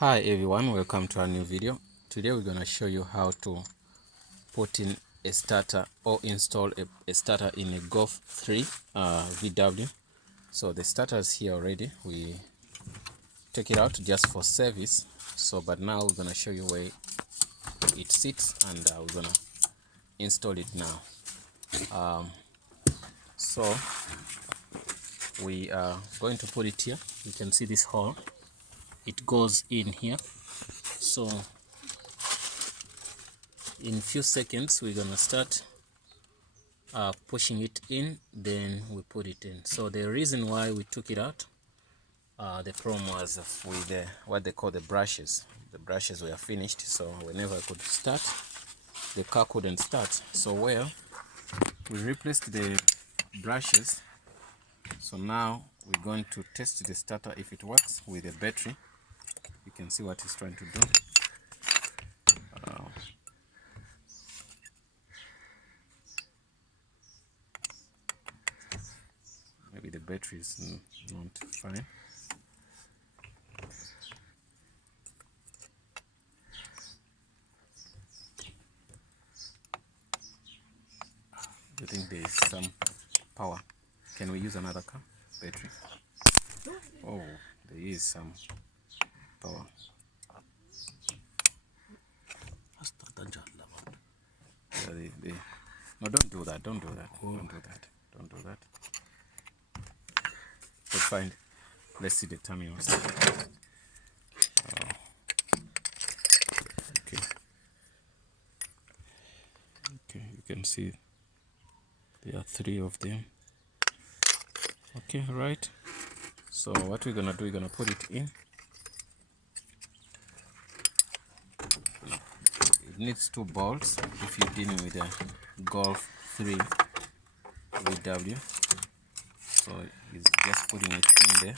Hi everyone, welcome to our new video. Today we're going to show you how to put in a starter or install a starter in a Golf 3 VW. So the starter is here already. We take it out just for service. But now we're going to show you where it sits, and we're going to install it now. So we are going to put it here. You can see this hole. It goes in here. So in few seconds we're gonna start pushing it in, then we put it in. So the reason why we took it out, the problem was with what they call the brushes. The brushes were finished, so whenever I could start, the car couldn't start. So we replaced the brushes. So now we're going to test the starter if it works with the battery. You can see what it's trying to do. Maybe the battery is not fine. I think there is some power. Can we use another car battery? Oh, there is some power. No, don't do that. Don't do that. Don't do that. Don't do that. But fine. Let's see the terminals. Okay. Okay, you can see there are 3 of them. Okay, right. So what we're gonna do, we're gonna put it in. It needs 2 bolts if you're dealing with a Golf 3 VW. So he's just putting it in there.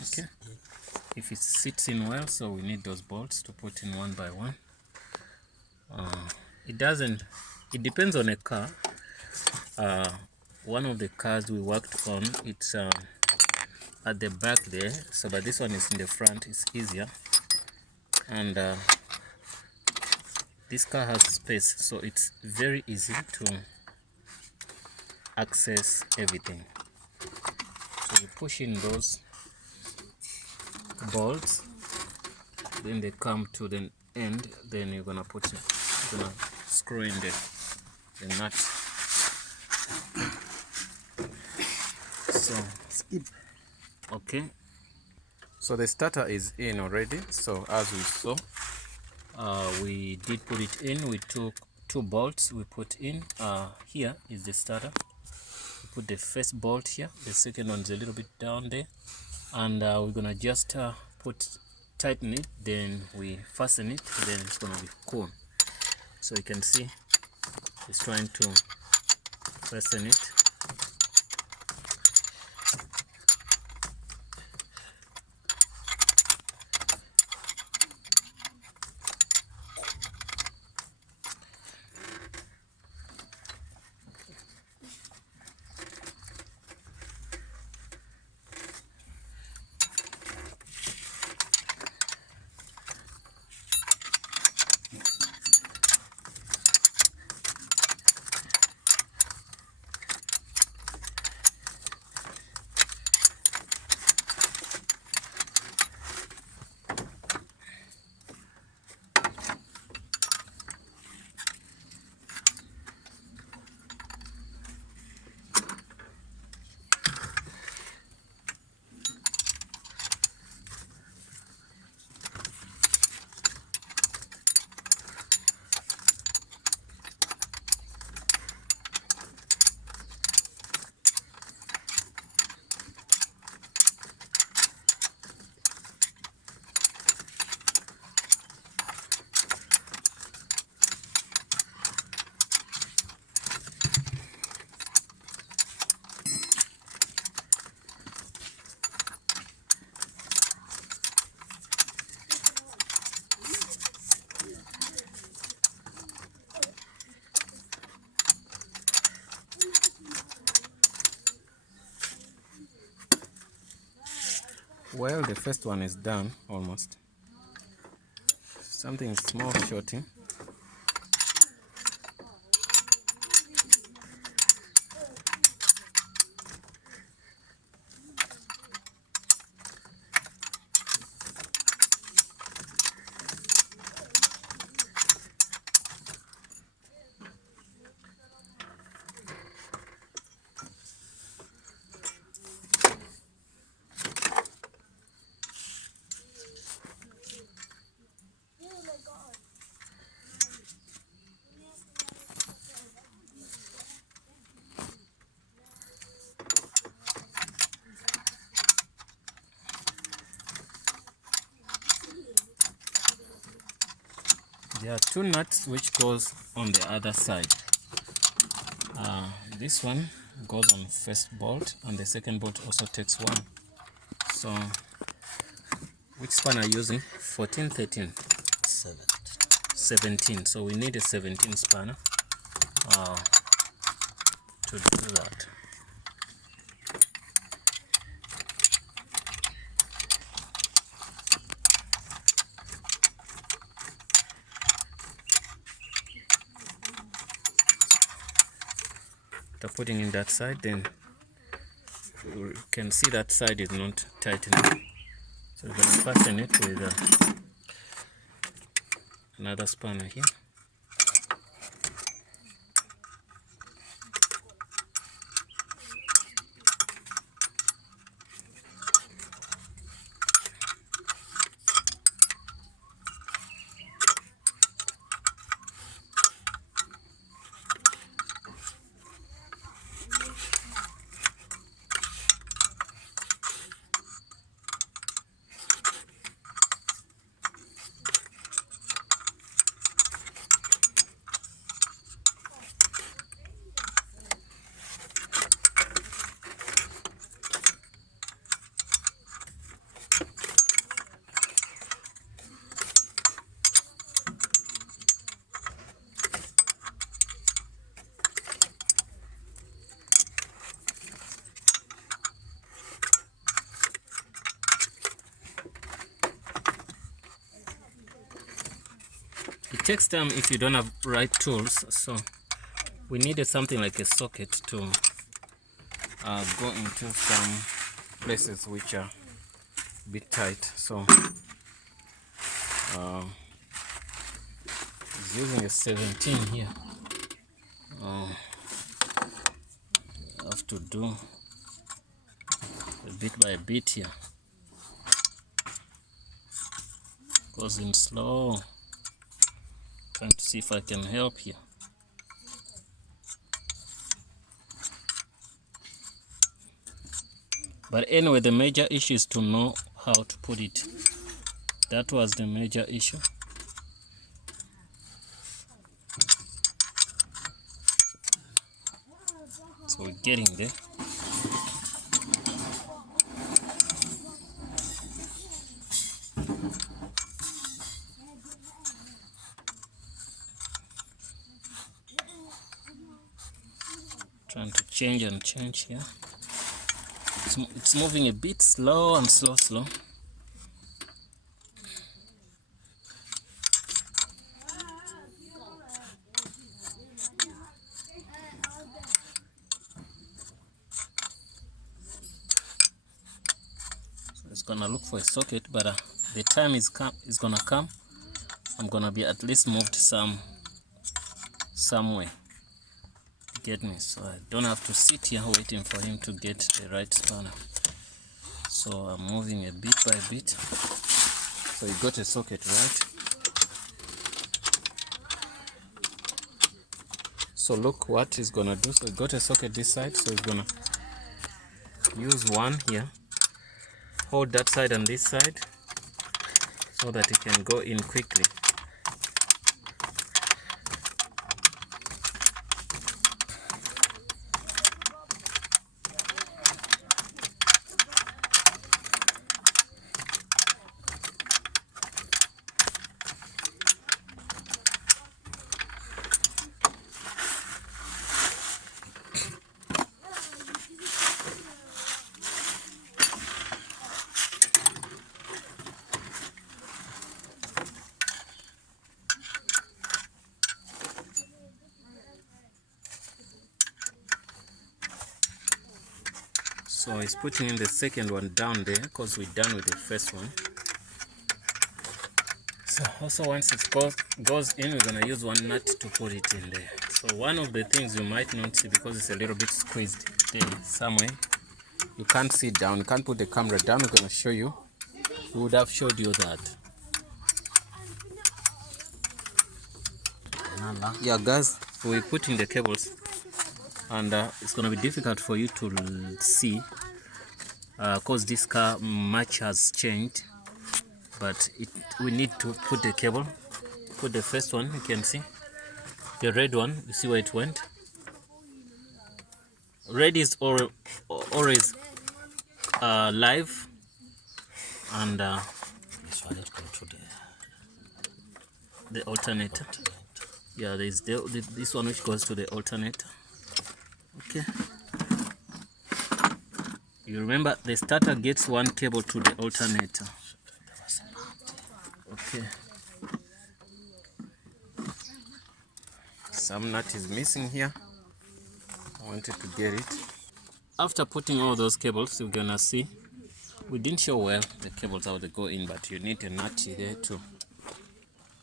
Okay. If it sits in well, so we need those bolts to put in one by one. It depends on a car. One of the cars we worked on, it's at the back there, so but this one is in the front. It's easier, and this car has space, so it's very easy to access everything. So you push in those bolts, then they come to the end, then you're gonna screw in the nut. So skip. Okay, so the starter is in already. So as we saw, we did put it in. We took 2 bolts, we put in. Here is the starter. We put the first bolt here, the second one's a little bit down there, and we're gonna just tighten it, then we fasten it, then it's gonna be cool. So you can see it's trying to fasten it. Well, the first one is done almost. Something small shorting. There are two nuts which goes on the other side. This one goes on first bolt and the second bolt also takes one. So which span are you using? 14, 13? 17. So we need a 17 spanner to do that. After putting in that side, then you can see that side is not tightening. So we're going to fasten it with another spanner here. It takes time if you don't have right tools, so we needed something like a socket to go into some places which are a bit tight. So it's using a 17 here. I have to do a bit by bit here. Goes in slow. Trying to see if I can help here. But anyway, the major issue is to know how to put it. That was the major issue. So we're getting there. Trying to change and change here. It's moving a bit slow and slow. So it's gonna look for a socket, but the time is gonna come. I'm gonna be at least moved somewhere. Get me, so I don't have to sit here waiting for him to get the right spanner. So I'm moving a bit by bit. So you got a socket, right? So look what he's gonna do. So he got a socket this side, so he's gonna use one here, hold that side and this side so that it can go in quickly. So he's putting in the second one down there because we're done with the first one. So also once it goes in, we're gonna use one nut to put it in there. So one of the things you might not see, because it's a little bit squeezed there somewhere, you can't sit down, you can't put the camera down. We're gonna show you. We would have showed you that. Yeah guys, so we're putting the cables, and it's gonna be difficult for you to see because this car much has changed, but we need to put the cable. Put the first one, you can see the red one, you see where it went. Red is always live, and this one is going to the alternator. Yeah, there's this one which goes to the alternator. Okay, you remember the starter gets one cable to the alternator. Okay, some nut is missing here. I wanted to get it. After putting all those cables, you're gonna see we didn't show well the cables how they go in, but you need a nut there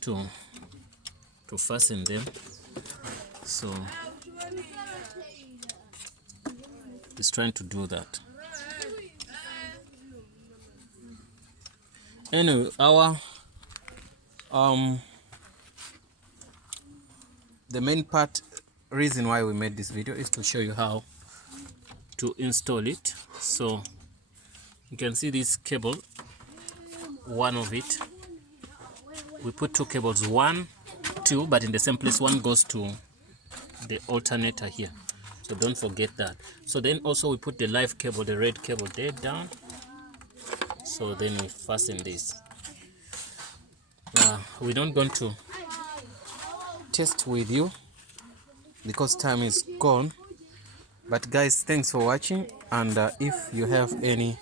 to fasten them. So it's trying to do that. Anyway, our the main reason why we made this video is to show you how to install it. So you can see this cable, one of it, we put two cables, one, two, but in the same place. One goes to the alternator here, so don't forget that. So then also we put the live cable, the red cable there down. So then we fasten this. We don't going to test with you because time is gone, but guys, thanks for watching, and if you have any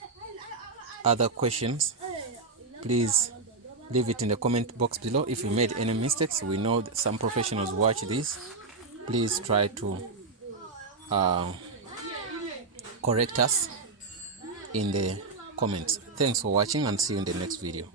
other questions, please leave it in the comment box below. If you made any mistakes, we know that some professionals watch this. Please try to correct us in the comments. Thanks for watching, and see you in the next video.